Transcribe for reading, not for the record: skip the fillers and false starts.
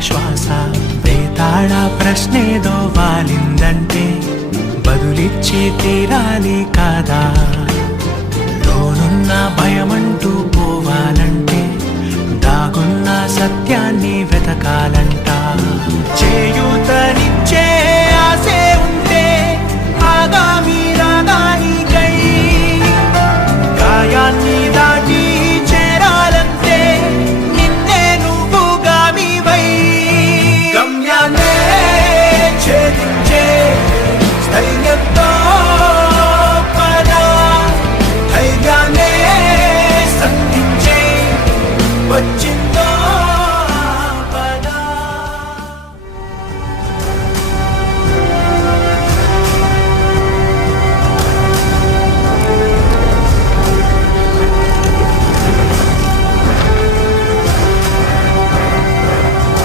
శ్వాస వేతాళ ప్రశ్నేదో వాలిందంటే బదులిచ్చి తీరాలి కాదా లోనున్న భయమంటూ పోవాలంటే దాగున్న సత్యాన్ని వెతకాలంట చేయు